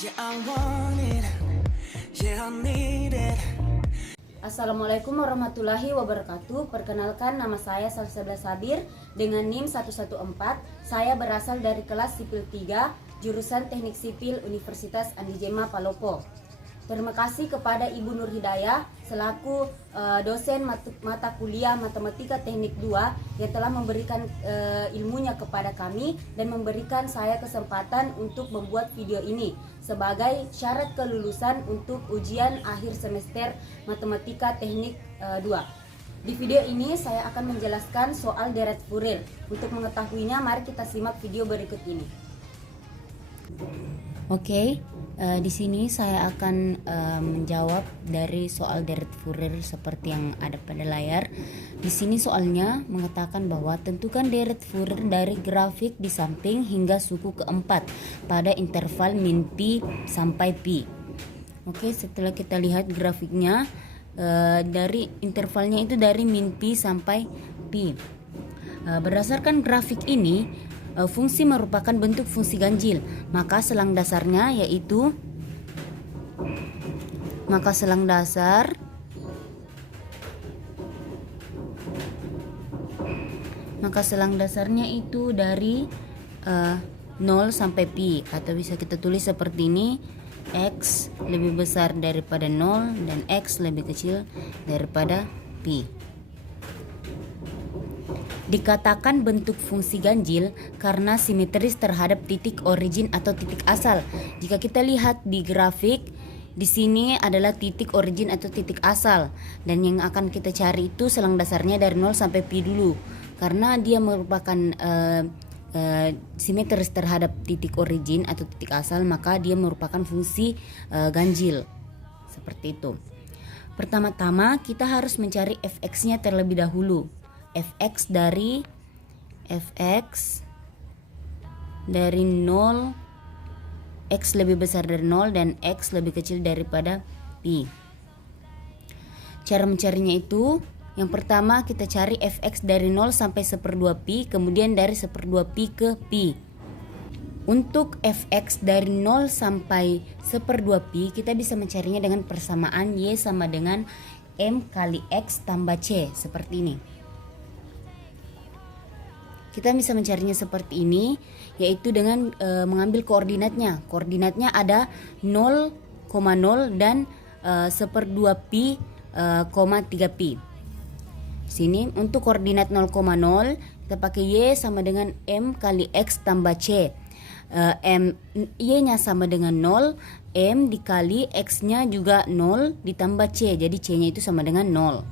Yeah, I want it. Yeah, I need it. Assalamualaikum warahmatullahi wabarakatuh. Perkenalkan, nama saya Salsabila Sabir dengan NIM 114. Saya berasal dari kelas Sipil 3, jurusan Teknik Sipil Universitas Andi Jema Palopo. Terima kasih kepada Ibu Nur Hidayah selaku dosen mata kuliah Matematika Teknik 2 yang telah memberikan ilmunya kepada kami dan memberikan saya kesempatan untuk membuat video ini sebagai syarat kelulusan untuk ujian akhir semester Matematika Teknik 2. Di video ini saya akan menjelaskan soal deret Fourier. Untuk mengetahuinya, mari kita simak video berikut ini. Oke, di sini saya akan menjawab dari soal deret Fourier seperti yang ada pada layar. Di sini soalnya mengatakan bahwa tentukan deret Fourier dari grafik di samping hingga suku keempat pada interval min pi sampai pi. Oke, setelah kita lihat grafiknya, dari intervalnya itu dari min pi sampai pi. Berdasarkan grafik ini, fungsi merupakan bentuk fungsi ganjil, maka selang dasarnya yaitu selang dasarnya itu dari 0 sampai pi, atau bisa kita tulis seperti ini: x lebih besar daripada 0 dan x lebih kecil daripada pi. Dikatakan bentuk fungsi ganjil karena simetris terhadap titik origin atau titik asal. Jika kita lihat di grafik, di sini adalah titik origin atau titik asal, dan yang akan kita cari itu selang dasarnya dari 0 sampai pi dulu. Karena dia merupakan simetris terhadap titik origin atau titik asal, maka dia merupakan fungsi ganjil. Seperti itu. Pertama-tama kita harus mencari fx-nya terlebih dahulu. fx dari 0, x lebih besar dari 0 dan x lebih kecil daripada pi. Cara mencarinya itu, yang pertama kita cari fx dari 0 sampai 1/2 pi, kemudian dari 1/2 pi ke pi. Untuk fx dari 0 sampai 1/2 pi, kita bisa mencarinya dengan persamaan y sama dengan m kali x tambah c, seperti ini. Kita bisa mencarinya seperti ini, yaitu dengan mengambil koordinatnya. Koordinatnya ada 0,0 dan 1/2 pi, 3 pi. Sini untuk koordinat 0,0 kita pakai y sama dengan m kali x tambah c. Y-nya sama dengan 0, m dikali x-nya juga 0 ditambah c, jadi c-nya itu sama dengan 0.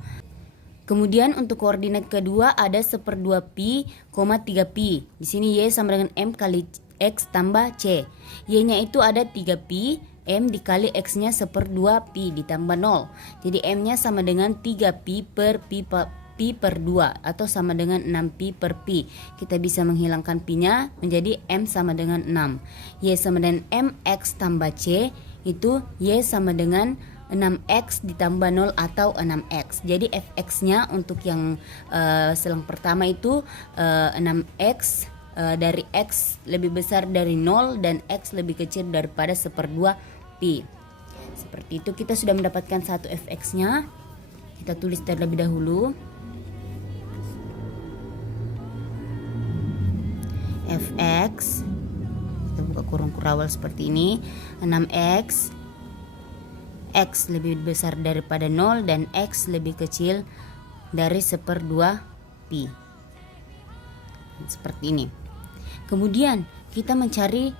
Kemudian untuk koordinat kedua ada 1/2 pi, 3 pi. Di sini y sama dengan m kali x tambah c. Y-nya itu ada 3 pi, m dikali x-nya 1/2 pi ditambah 0. Jadi m-nya sama dengan 3 pi per 2 atau sama dengan 6 pi per pi. Kita bisa menghilangkan pi-nya menjadi m sama dengan 6. Y sama dengan mx tambah c, itu y sama dengan 6x ditambah 0 atau 6x. Jadi fx-nya untuk yang selang pertama itu 6x dari x lebih besar dari 0 dan x lebih kecil daripada 1/2 pi. Seperti itu, kita sudah mendapatkan satu fx-nya. Kita tulis terlebih dahulu. Fx, kita buka kurung kurawal seperti ini, 6x, x lebih besar daripada 0 dan x lebih kecil dari 1/2 pi. Seperti ini. Kemudian kita mencari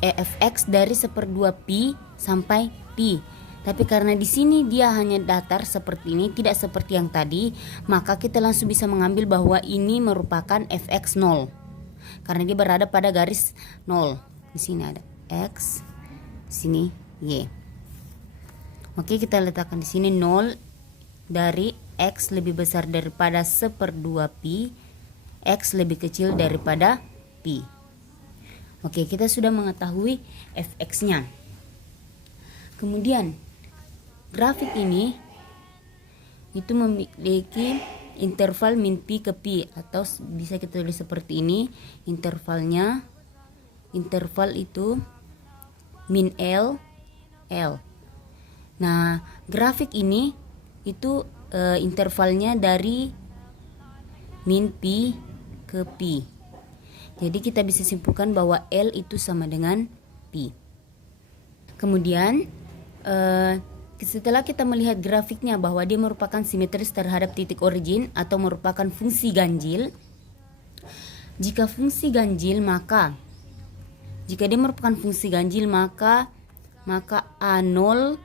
fx dari 1/2 pi sampai pi. Tapi karena di sini dia hanya datar seperti ini, tidak seperti yang tadi, maka kita langsung bisa mengambil bahwa ini merupakan fx 0. Karena dia berada pada garis 0. Di sini ada x, di sini y. Oke, kita letakkan di sini 0 dari x lebih besar daripada 1/2 pi, x lebih kecil daripada pi. Oke, kita sudah mengetahui fx-nya. Kemudian grafik ini itu memiliki interval min pi ke pi, atau bisa kita tulis seperti ini. Interval itu min L, L. Nah, grafik ini itu intervalnya dari min pi ke pi. Jadi kita bisa simpulkan bahwa L itu sama dengan pi. Kemudian setelah kita melihat grafiknya bahwa dia merupakan simetris terhadap titik origin atau merupakan fungsi ganjil. Jika fungsi ganjil jika dia merupakan fungsi ganjil maka A0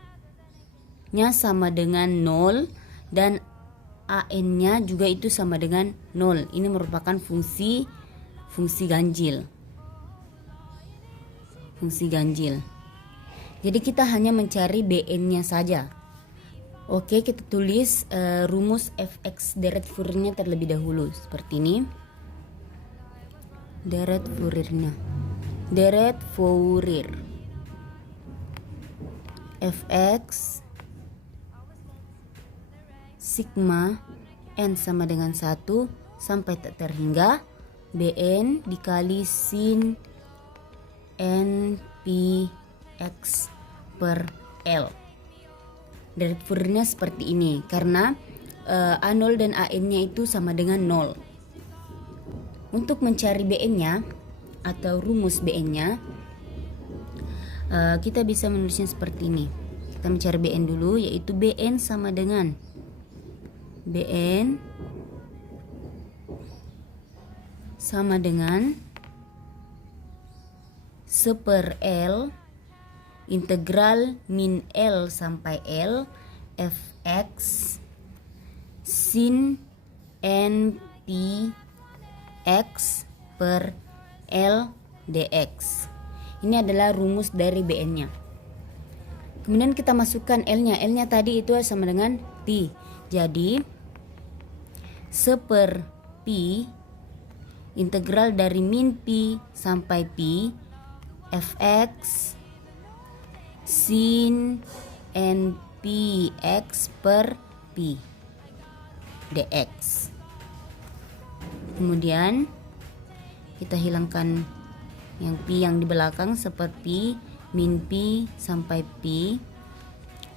nya sama dengan 0 dan AN nya juga itu sama dengan 0. Ini merupakan fungsi ganjil. Fungsi ganjil. Jadi kita hanya mencari Bn nya saja. Oke, kita tulis rumus fx deret Fourier-nya terlebih dahulu seperti ini. Deret Fourier-nya. Deret Fourier fx sigma n sama dengan 1 sampai tak terhingga Bn dikali sin n pi x per L. Deret Fourier-nya seperti ini karena A0 dan AN-nya itu sama dengan 0. Untuk mencari Bn-nya atau rumus Bn-nya kita bisa menulisnya seperti ini. Kita mencari Bn dulu, yaitu Bn sama dengan seper L integral min L sampai L fx sin n pi x per L dx. Ini adalah rumus dari Bn-nya. Kemudian kita masukkan L-nya. L-nya tadi itu sama dengan pi. Jadi seper pi integral dari min pi sampai pi fx sin n pi x per pi dx. Kemudian kita hilangkan yang pi yang di belakang seperti min pi sampai pi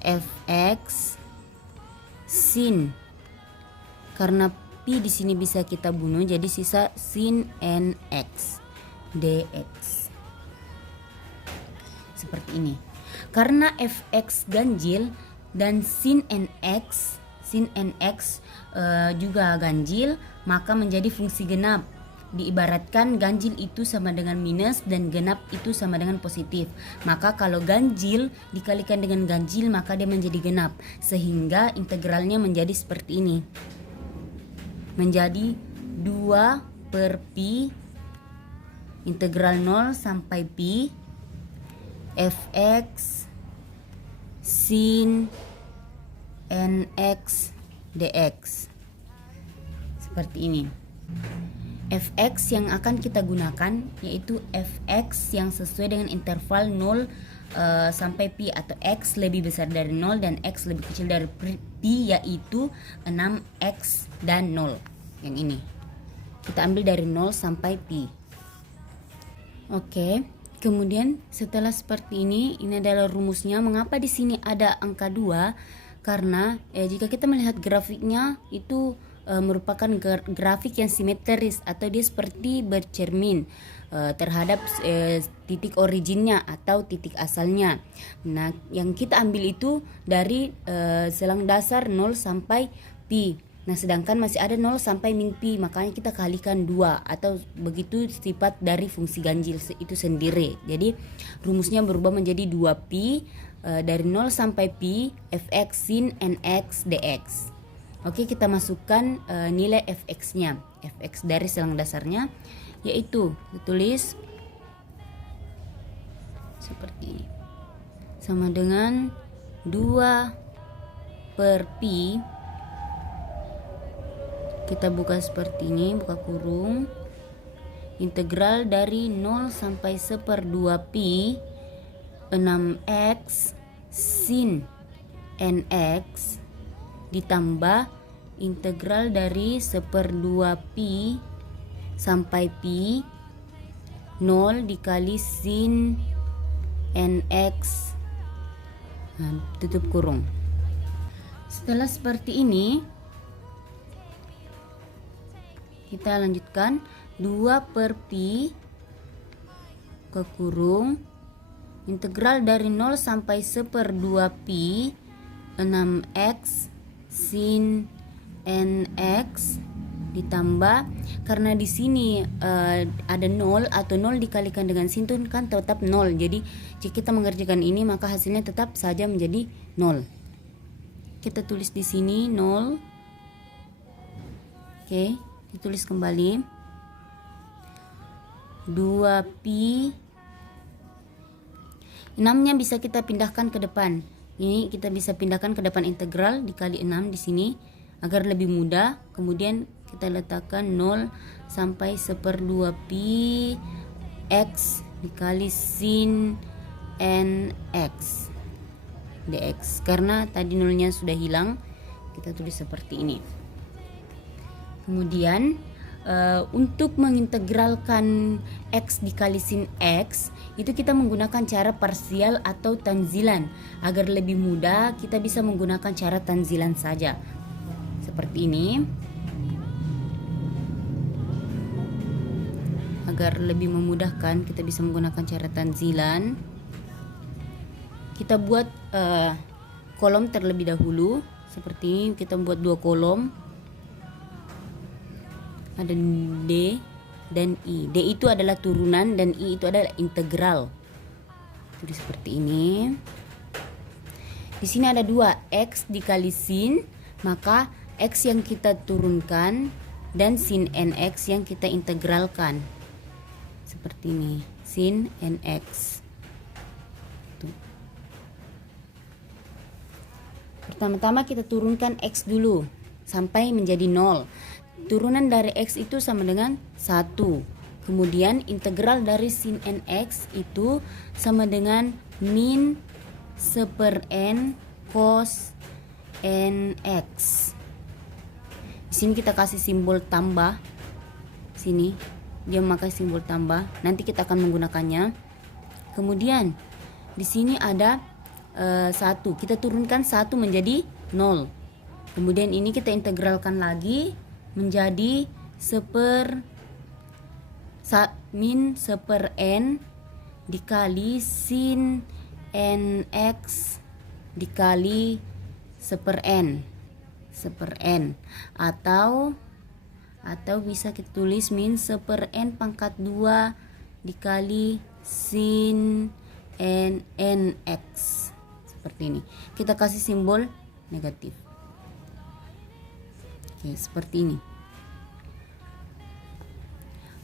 fx sin, karena pi di sini bisa kita bunuh jadi sisa sin nx dx. Seperti ini. Karena fx ganjil dan sin nx juga ganjil, maka menjadi fungsi genap. Diibaratkan ganjil itu sama dengan minus dan genap itu sama dengan positif. Maka kalau ganjil dikalikan dengan ganjil maka dia menjadi genap. Sehingga integralnya menjadi seperti ini. Menjadi 2 per pi integral 0 sampai pi fx sin nx dx. Seperti ini. Fx yang akan kita gunakan yaitu fx yang sesuai dengan interval 0 sampai pi atau x lebih besar dari 0 dan x lebih kecil dari pi, yaitu 6x dan 0. Yang ini kita ambil dari 0 sampai pi. Oke, kemudian setelah seperti ini adalah rumusnya. Mengapa di sini ada angka 2? Karena jika kita melihat grafiknya itu merupakan grafik yang simetris atau dia seperti bercermin terhadap titik originnya atau titik asalnya. Nah, yang kita ambil itu dari selang dasar 0 sampai pi. Nah, sedangkan masih ada 0 sampai min pi, makanya kita kalikan 2 atau begitu sifat dari fungsi ganjil itu sendiri. Jadi rumusnya berubah menjadi 2pi dari 0 sampai pi fx sin nx dx. Oke, kita masukkan nilai fx-nya. Fx dari selang dasarnya yaitu ditulis seperti ini. Sama dengan 2 per pi. Kita buka seperti ini, buka kurung. Integral dari 0 sampai 1/2 pi 6x sin nx ditambah integral dari 1/2 pi sampai pi 0 dikali sin nx, tutup kurung. Setelah seperti ini, kita lanjutkan 2/pi ke kurung integral dari 0 sampai 1/2pi 6x sin nx ditambah, karena di sini ada 0 atau 0 dikalikan dengan sin itu kan tetap 0. Jadi jika kita mengerjakan ini maka hasilnya tetap saja menjadi 0. Kita tulis di sini 0. Oke, ditulis kembali 2pi. 6-nya bisa kita pindahkan ke depan. Ini kita bisa pindahkan ke depan integral dikali 6 di sini agar lebih mudah. Kemudian kita letakkan 0 sampai 1/2pi x dikali sin nx dx. Karena tadi 0-nya sudah hilang, kita tulis seperti ini. Kemudian untuk mengintegralkan x dikali sin x itu kita menggunakan cara parsial atau tanzilan. Agar lebih mudah kita bisa menggunakan cara tanzilan saja. Seperti ini. Agar lebih memudahkan kita bisa menggunakan cara tanzilan. Kita buat kolom terlebih dahulu. Seperti ini, kita buat 2 kolom. Ada D dan I. D itu adalah turunan dan I itu adalah integral. Jadi seperti ini. Di sini ada 2 x dikali sin, maka x yang kita turunkan dan sin nx yang kita integralkan. Seperti ini, sin nx. Tuh. Pertama-tama kita turunkan x dulu sampai menjadi 0. Turunan dari x itu sama dengan 1. Kemudian integral dari sin nx itu sama dengan min 1/n cos nx. Di sini kita kasih simbol tambah. Sini dia memakai simbol tambah. Nanti kita akan menggunakannya. Kemudian di sini ada 1. Kita turunkan 1 menjadi 0. Kemudian ini kita integralkan lagi menjadi min 1/n dikali sin nx dikali 1/n atau bisa kita tulis min 1/n pangkat 2 dikali sin nx. Seperti ini. Kita kasih simbol negatif. Oke, seperti ini.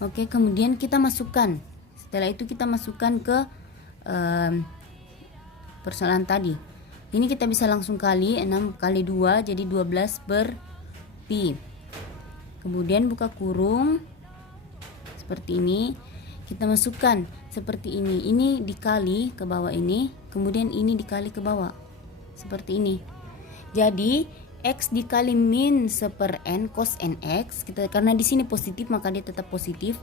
Oke, kemudian kita masukkan. Setelah itu kita masukkan ke persoalan tadi. Ini kita bisa langsung kali 6 kali 2 jadi 12/pi. Kemudian buka kurung seperti ini. Kita masukkan seperti ini. Ini dikali ke bawah ini, kemudian ini dikali ke bawah. Seperti ini. Jadi x dikali min 1/n cos nx, karena di sini positif maka dia tetap positif.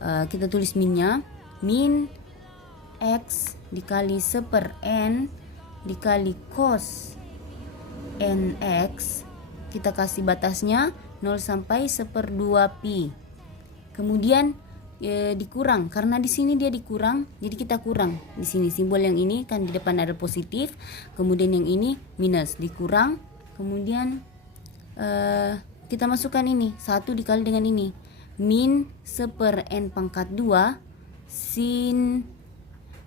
Kita tulis minnya, min x dikali 1/n dikali cos nx, kita kasih batasnya 0 sampai 1/2pi. Kemudian dikurang, karena di sini dia dikurang, jadi kita kurang. Di sini simbol yang ini kan di depan ada positif, kemudian yang ini minus, dikurang. Kemudian kita masukkan ini 1 dikali dengan ini, min 1/n pangkat 2 sin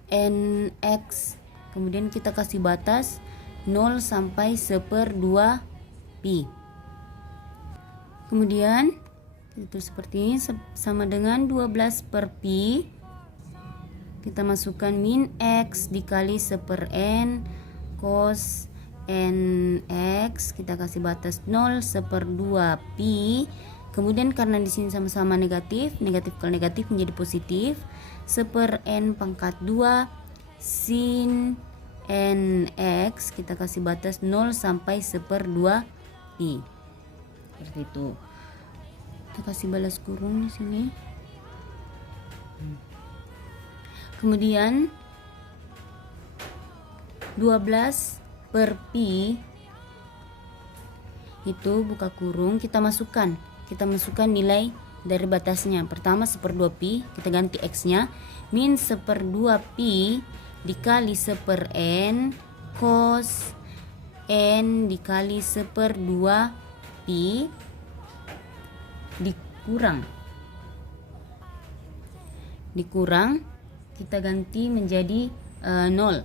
nx. Kemudian kita kasih batas 0 sampai 1/2pi. Kemudian itu seperti ini, sama dengan 12/pi. Kita masukkan min x dikali 1/n cos nx, kita kasih batas 0 1/2pi. Kemudian karena di sini sama-sama negatif, negatif kalau negatif menjadi positif, 1/n pangkat 2 sin nx, kita kasih batas 0 sampai 1/2pi. Seperti itu. Kita kasih balas kurung di sini. Kemudian 12 per pi itu buka kurung, kita masukkan nilai dari batasnya. Pertama 1/2 pi, kita ganti x nya, min 1/2 pi dikali 1/n cos n dikali 1/2 pi dikurang kita ganti menjadi 0.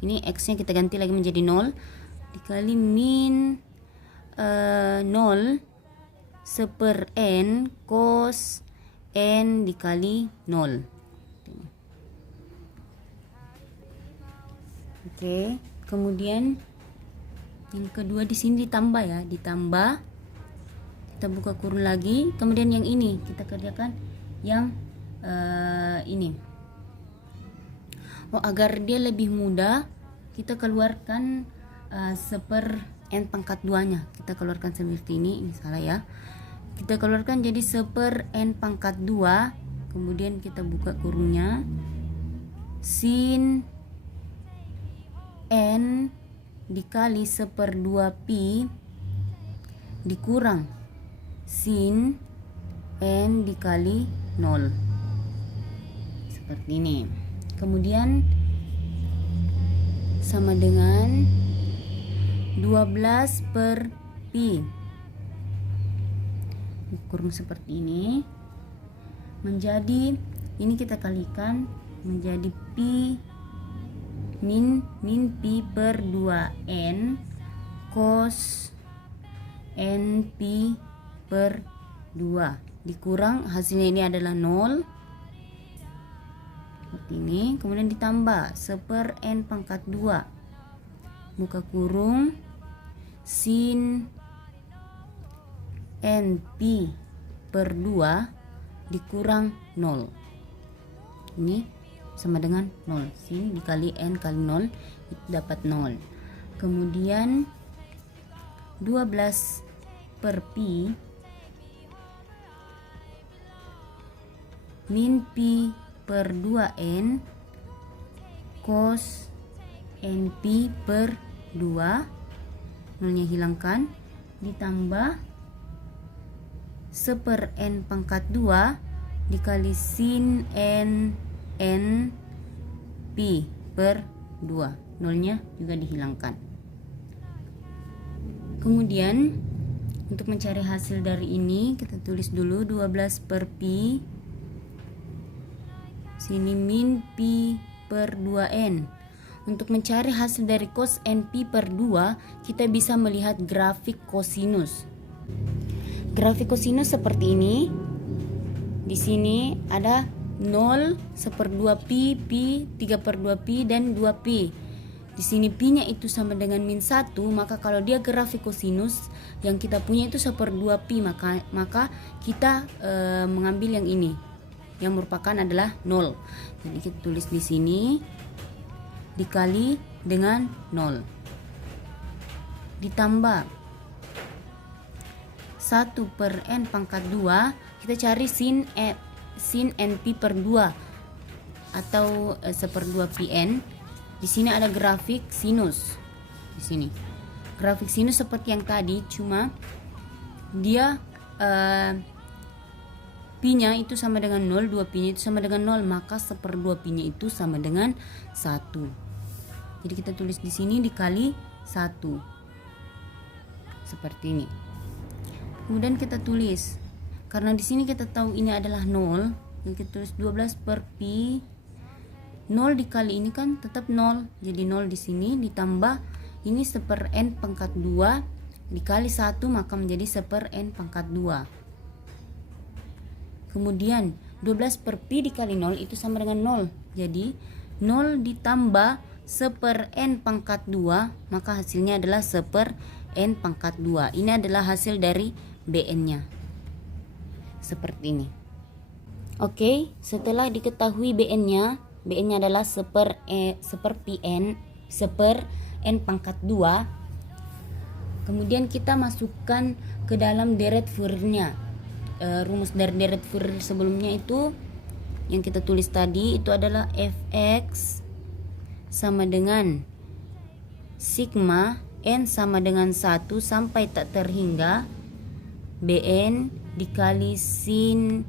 Ini x nya kita ganti lagi menjadi 0 dikali min 0 1/n cos n dikali 0. Oke, kemudian yang kedua di sini ditambah ya, kita buka kurung lagi, kemudian yang ini kita kerjakan yang ini. Agar dia lebih mudah, kita keluarkan 1/n pangkat 2 nya. Kita keluarkan seperti ini, misalnya ya. Kita keluarkan jadi 1/n pangkat 2, kemudian kita buka kurungnya, sin n dikali 1/2 pi dikurang sin n dikali 0. Seperti ini. Kemudian sama dengan 12 per pi dikurung seperti ini, menjadi ini kita kalikan menjadi pi min pi per 2n cos n pi per 2 dikurang hasilnya ini adalah 0 seperti ini. Kemudian ditambah 1/n pangkat 2 buka kurung sin n pi per 2 dikurang 0, ini sama dengan 0. Sin dikali n kali 0 itu dapat 0. Kemudian 12 per pi min pi per 2n cos n pi per 2, 0 nya hilangkan, ditambah 1/n pangkat 2 dikali sin n pi per 2, 0 nya juga dihilangkan. Kemudian untuk mencari hasil dari ini kita tulis dulu 12 per pi, sini min pi per 2n. Untuk mencari hasil dari cos n pi per 2 kita bisa melihat grafik kosinus. Grafik kosinus seperti ini. Di sini ada 0, 1/2 pi, 3/2 pi, dan 2 pi. Di sini pi nya itu sama dengan min 1, maka kalau dia grafik kosinus yang kita punya itu 1/2 pi, maka kita mengambil yang ini yang merupakan adalah 0. Jadi kita tulis di sini dikali dengan 0 ditambah 1/n pangkat 2, kita cari sin n pi per 2 atau 1/2 pi n. Di sini ada grafik sinus. Di sini grafik sinus seperti yang tadi, cuma dia pi nya itu sama dengan 0, 2 pi nya itu sama dengan 0, maka 1/2 pi nya itu sama dengan 1. Jadi kita tulis di sini dikali 1 seperti ini. Kemudian kita tulis, karena di sini kita tahu ini adalah 0, jadi kita tulis 12 per pi, 0 dikali ini kan tetap 0, jadi 0 di sini ditambah ini 1/n pangkat 2 dikali 1, maka menjadi 1/n pangkat 2. Kemudian 12 per pi dikali 0 itu sama dengan 0, jadi 0 ditambah 1/n pangkat 2, maka hasilnya adalah 1/n pangkat 2. Ini adalah hasil dari Bn nya seperti ini. Oke, setelah diketahui Bn nya adalah 1/n pangkat 2. Kemudian kita masukkan ke dalam deret Fourier-nya. Rumus dari deret Fourier sebelumnya itu yang kita tulis tadi itu adalah fx sama dengan sigma n sama dengan 1 sampai tak terhingga Bn dikali sin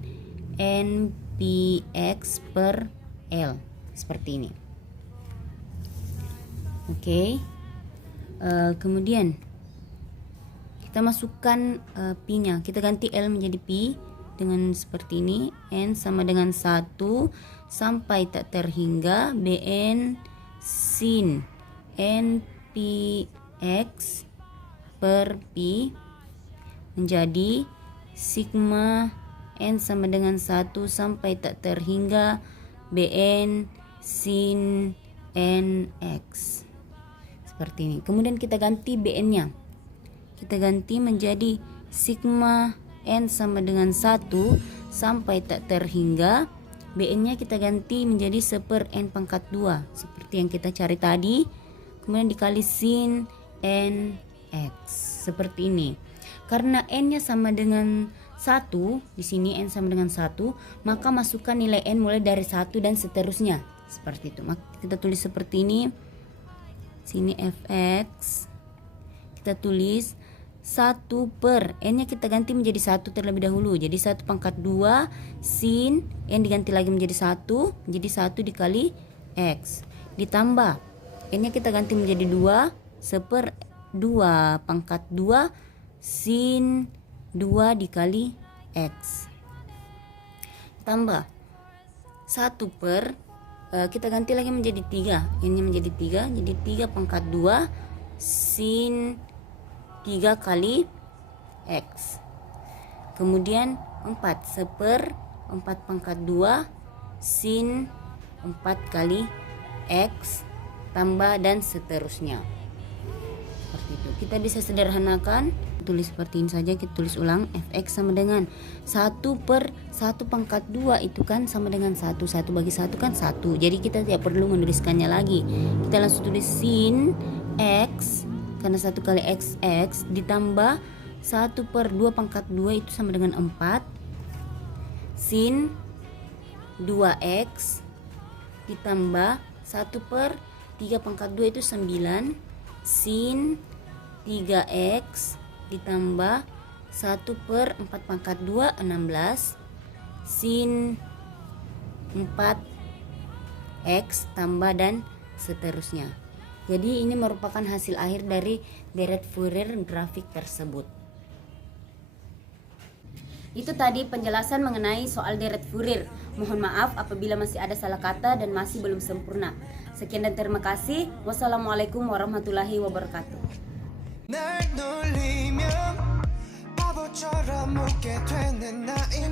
n px per L. Seperti ini. Oke. Kemudian kita masukkan pi-nya. Kita ganti L menjadi pi dengan seperti ini. N sama dengan 1 sampai tak terhingga Bn sin n px per pi menjadi sigma n sama dengan 1 sampai tak terhingga Bn sin nx. Seperti ini. Kemudian kita ganti Bn-nya. Kita ganti menjadi sigma n sama dengan 1 sampai tak terhingga Bn-nya kita ganti menjadi 1/n pangkat 2 seperti yang kita cari tadi. Kemudian dikali sin nx. Seperti ini. Karena n-nya sama dengan 1, di sini n sama dengan 1, maka masukkan nilai n mulai dari 1 dan seterusnya. Seperti itu. Maka kita tulis seperti ini. Sini fx. Kita tulis 1 per n-nya kita ganti menjadi 1 terlebih dahulu. Jadi 1 pangkat 2 sin n diganti lagi menjadi 1, menjadi 1 dikali x. Ditambah n-nya kita ganti menjadi 2, 1/2 pangkat 2 sin 2 dikali x. Tambah 1 per kita ganti lagi menjadi 3, n-nya menjadi 3, jadi 3 pangkat 2 sin 3 kali x. Kemudian 4, 1/4 pangkat 2 sin 4 kali x tambah dan seterusnya. Seperti itu. Kita bisa sederhanakan, tulis seperti ini saja. Kita tulis ulang, fx sama dengan 1/1 pangkat 2 itu kan sama dengan 1 bagi 1 kan 1. Jadi kita tidak perlu menuliskannya lagi. Kita langsung tulis sin x, karena 1 kali x ditambah 1/2 pangkat 2 itu sama dengan 4 sin 2x ditambah 1/3 pangkat 2 itu 9 sin 3x ditambah 1/4 pangkat 2 16 sin 4x tambah dan seterusnya. Jadi ini merupakan hasil akhir dari deret Fourier grafik tersebut. Itu tadi penjelasan mengenai soal deret Fourier. Mohon maaf apabila masih ada salah kata dan masih belum sempurna. Sekian dan terima kasih. Wassalamualaikum warahmatullahi wabarakatuh. 날 놀리면 바보처럼 웃게 되는 나인